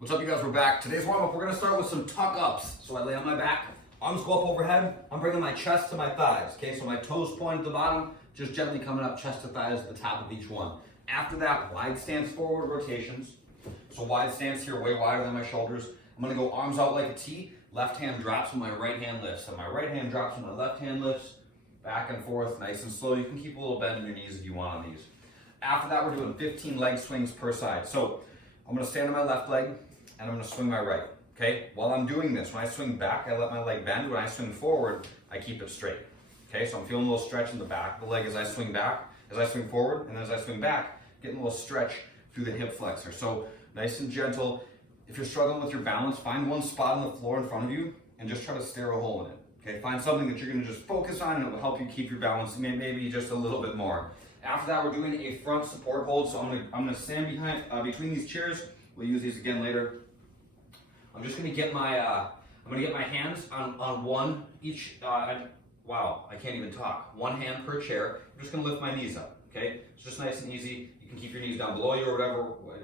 What's up, you guys? We're back. Today's warm-up, we're gonna start with some tuck-ups. So I lay on my back, arms go up overhead. I'm bringing my chest to my thighs, okay? So my toes point at the bottom, just gently coming up, chest to thighs at the top of each one. After that, wide stance forward rotations. So wide stance here, way wider than my shoulders. I'm gonna go arms out like a T, left hand drops when my right hand lifts. So my right hand drops when my left hand lifts, back and forth, nice and slow. You can keep a little bend in your knees if you want on these. After that, we're doing 15 leg swings per side. So I'm gonna stand on my left leg, and I'm gonna swing my right, okay? While I'm doing this, when I swing back, I let my leg bend. When I swing forward, I keep it straight, okay? So I'm feeling a little stretch in the back of the leg as I swing back, as I swing forward, and as I swing back, getting a little stretch through the hip flexor. So nice and gentle. If you're struggling with your balance, find one spot on the floor in front of you and just try to stare a hole in it, okay? Find something that you're gonna just focus on and it will help you keep your balance, maybe just a little bit more. After that, we're doing a front support hold. So I'm gonna stand behind, between these chairs. We'll use these again later. I'm just gonna get my hands on one each. Wow, I can't even talk. One hand per chair. I'm just gonna lift my knees up. Okay, it's just nice and easy. You can keep your knees down below you or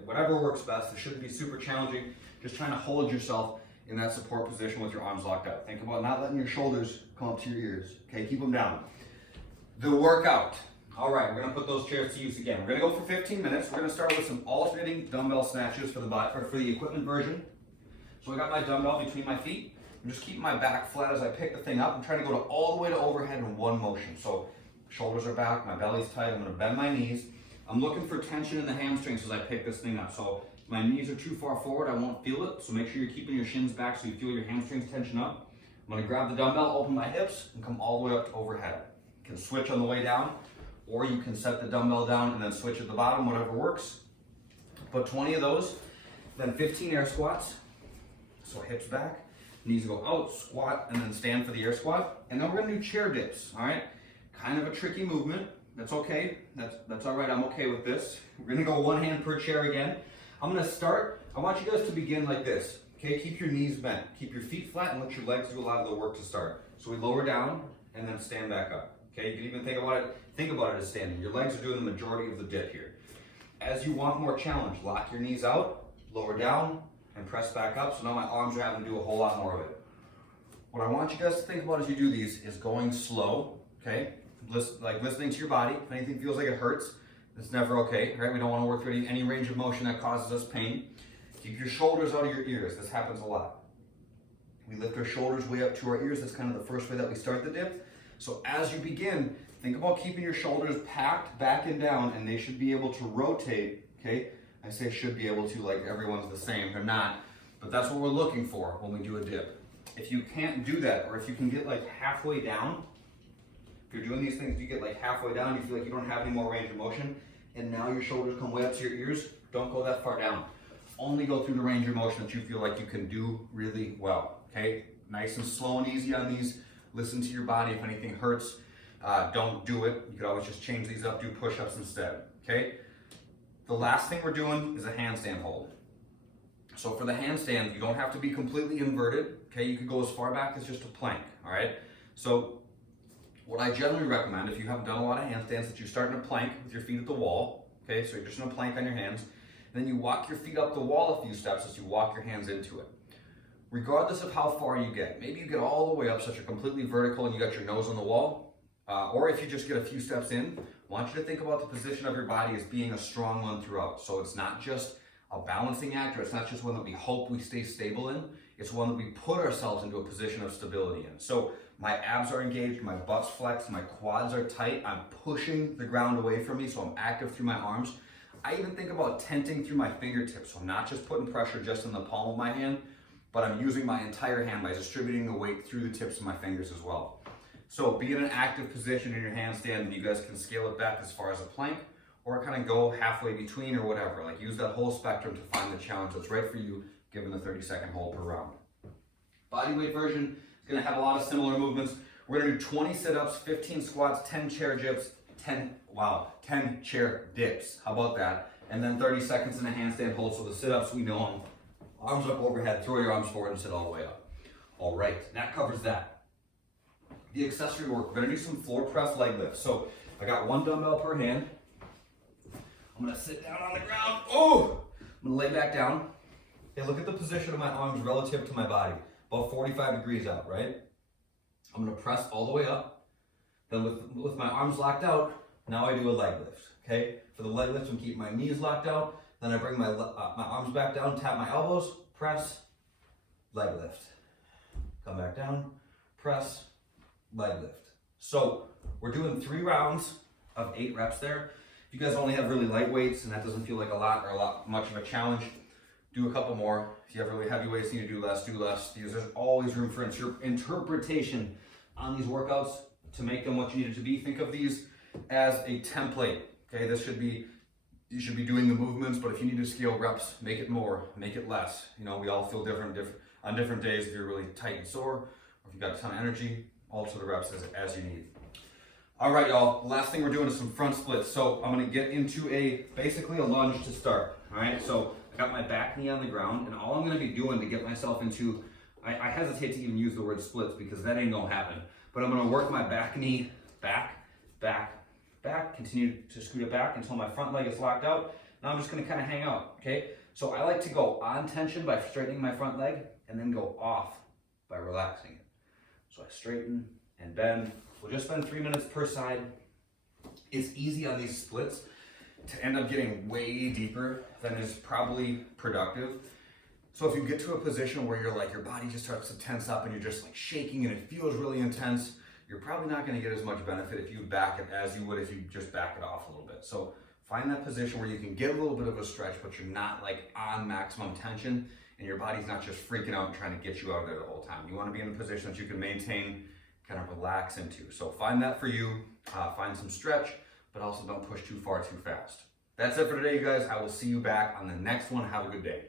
whatever works best. It shouldn't be super challenging. Just trying to hold yourself in that support position with your arms locked out. Think about not letting your shoulders come up to your ears. Okay, keep them down. The workout. All right, we're gonna put those chairs to use again. We're gonna go for 15 minutes. We're gonna start with some alternating dumbbell snatches for the equipment version. So I got my dumbbell between my feet. I'm just keeping my back flat as I pick the thing up. I'm trying to go all the way to overhead in one motion. So shoulders are back, my belly's tight. I'm gonna bend my knees. I'm looking for tension in the hamstrings as I pick this thing up. So if my knees are too far forward, I won't feel it. So make sure you're keeping your shins back so you feel your hamstrings tension up. I'm gonna grab the dumbbell, open my hips, and come all the way up to overhead. You can switch on the way down, or you can set the dumbbell down and then switch at the bottom, whatever works. Put 20 of those, then 15 air squats. So hips back, knees go out, squat, and then stand for the air squat. And then we're gonna do chair dips, all right? Kind of a tricky movement. That's okay, that's all right, I'm okay with this. We're gonna go one hand per chair again. I'm gonna start, I want you guys to begin like this, okay? Keep your knees bent, keep your feet flat, and let your legs do a lot of the work to start. So we lower down, and then stand back up, okay? You can even think about it as standing. Your legs are doing the majority of the dip here. As you want more challenge, lock your knees out, lower down, and press back up. So now my arms are having to do a whole lot more of it. What I want you guys to think about as you do these is going slow, okay? Like listening to your body. If anything feels like it hurts, it's never okay, right? We don't want to work through any range of motion that causes us pain. Keep your shoulders out of your ears. This happens a lot. We lift our shoulders way up to our ears. That's kind of the first way that we start the dip. So as you begin, think about keeping your shoulders packed back and down, and they should be able to rotate, okay? I say should be able to, like everyone's the same, they're not, but that's what we're looking for when we do a dip. If you can't do that, or if you can get like halfway down, if you're doing these things, you get like halfway down, you feel like you don't have any more range of motion, and now your shoulders come way up to your ears, don't go that far down. Only go through the range of motion that you feel like you can do really well, okay? Nice and slow and easy on these. Listen to your body. If anything hurts, don't do it. You could always just change these up, do push-ups instead, okay? The last thing we're doing is a handstand hold. So for the handstand, you don't have to be completely inverted, okay? You could go as far back as just a plank, all right? So what I generally recommend, if you haven't done a lot of handstands, that you start in a plank with your feet at the wall, okay? So you're just in a plank on your hands. And then you walk your feet up the wall a few steps as you walk your hands into it. Regardless of how far you get, maybe you get all the way up so you're completely vertical and you got your nose on the wall, or if you just get a few steps in, I want you to think about the position of your body as being a strong one throughout. So it's not just a balancing act, or it's not just one that we hope we stay stable in, it's one that we put ourselves into a position of stability in. So my abs are engaged, my butt's flexed, my quads are tight, I'm pushing the ground away from me, so I'm active through my arms. I even think about tenting through my fingertips, so I'm not just putting pressure just in the palm of my hand, but I'm using my entire hand by distributing the weight through the tips of my fingers as well. So be in an active position in your handstand, and you guys can scale it back as far as a plank, or kind of go halfway between or whatever. Like use that whole spectrum to find the challenge that's right for you, given the 30-second hold per round. Bodyweight version is gonna have a lot of similar movements. We're gonna do 20 sit-ups, 15 squats, 10 chair dips, 10 chair dips. How about that? And then 30 seconds in a handstand hold. So the sit-ups, we know them. Arms up overhead, throw your arms forward and sit all the way up. All right, that covers that. The accessory work, we're gonna do some floor press leg lifts. So I got one dumbbell per hand. I'm gonna sit down on the ground. Oh! I'm gonna lay back down. Okay, look at the position of my arms relative to my body. About 45 degrees out, right? I'm gonna press all the way up. Then with my arms locked out, now I do a leg lift, okay? For the leg lift, I'm keeping my knees locked out. Then I bring my arms back down, tap my elbows, press, leg lift. Come back down, press, leg lift. So we're doing 3 rounds of 8 reps there. If you guys only have really light weights and that doesn't feel like a lot or much of a challenge, do a couple more. If you have really heavy weights, you need to do less, because there's always room for interpretation on these workouts to make them what you need it to be. Think of these as a template, okay? You should be doing the movements, but if you need to scale reps, make it more, make it less. You know, we all feel different on different days. If you're really tight and sore, or if you've got a ton of energy, alter the reps as you need. All right, y'all, the last thing we're doing is some front splits. So I'm gonna get into basically a lunge to start, all right? So I got my back knee on the ground, and all I'm gonna be doing to get myself into, I hesitate to even use the word splits because that ain't gonna happen, but I'm gonna work my back knee back, continue to scoot it back until my front leg is locked out. Now I'm just gonna kind of hang out, okay? So I like to go on tension by straightening my front leg and then go off by relaxing it. So I straighten and bend. We'll just spend 3 minutes per side. It's easy on these splits to end up getting way deeper than is probably productive. So if you get to a position where you're like, your body just starts to tense up and you're just like shaking and it feels really intense, you're probably not gonna get as much benefit if you back it as you would if you just back it off a little bit. So find that position where you can get a little bit of a stretch, but you're not like on maximum tension and your body's not just freaking out and trying to get you out of there the whole time. You wanna be in a position that you can maintain, kind of relax into. So find that for you, find some stretch, but also don't push too far too fast. That's it for today, you guys. I will see you back on the next one. Have a good day.